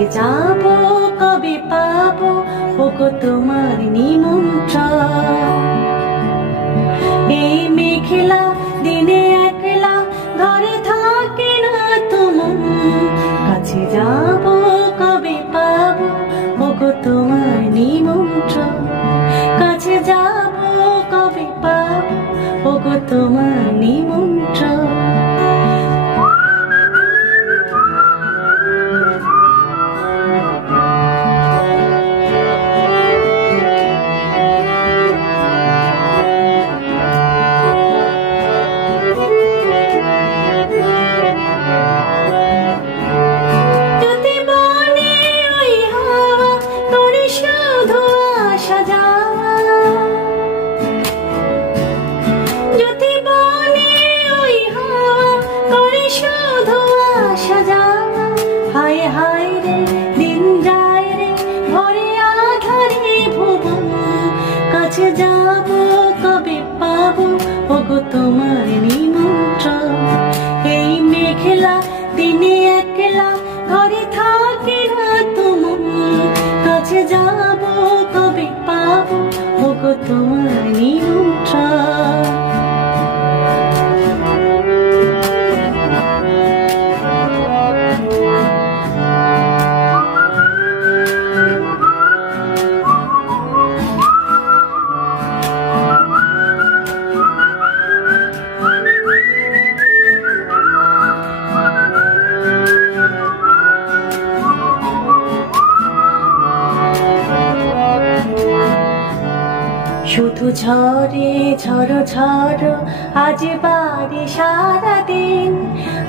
কাছে যাব কবে পাবো ওগো তোমার নিমন্ত্রণ। এই মেঘলা দিনে একলা ঘরে থাকে না তুমন, কাছে যাব কবে পাবো ওগো তোমার নিমন্ত্রণ। কাছে যাব কবে পাবো ওগো তোমার নিমন্ত্রণ। হায় হায় রে দিন যায় রে ভরে আধারে ভুবন, কাছে যাব কবে পাবো ওগো তোমার নিমন্ত্রণ। এই মেঘলা দিনে একলা ঘরে থাকে না তুমন, কাছে যাব কবে পাবো ওগো তোমার নিমন্ত্রণ। শুধু ঝরে ঝড় ঝড় আজ বাড়ি সারাদিন,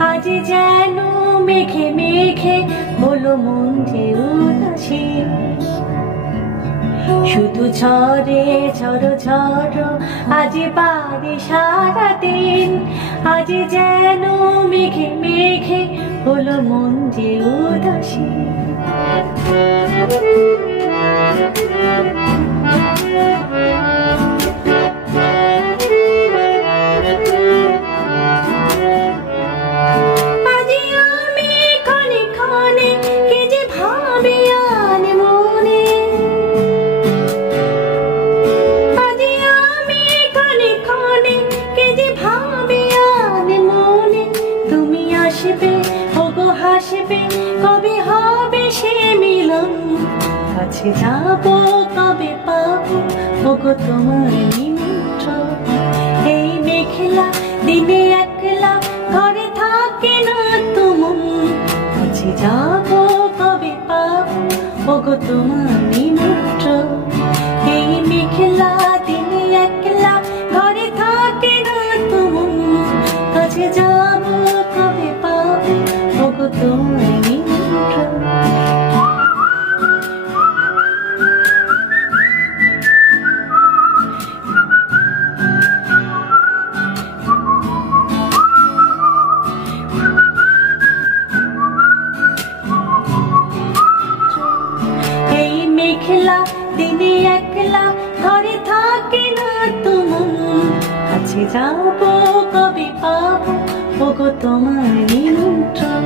আজ যেন মেঘে মেঘে হলো মন যে উদাসীন। শুধু ঝরে ঝড় ঝড় আজ বাড়ি সারাদিন, আজ যেন মেঘে মেঘে হলো মন যে উদাসীন। কবে হবে সে মিলন, কাছে যাব কবে পাবো ওগো তোমার নিমন্ত্রণ। এই মেঘলা দিনে একলা ঘরে থাকে না তুমন, কাছে যাব কবে পাবো ওগো তোমার নিমন্ত্রণ। এই মেঘলা দিনে একলা ঘরে থাকে না তুমন, কাছে যাব কবে পাবো ওগো তোমার নিমন্ত্রণ। এই মেঘলা দিনে একলা ঘরে থাকে না তুমন, কাছে যাব কবে পাবো ওগো তোমার নিমন্ত্রণ।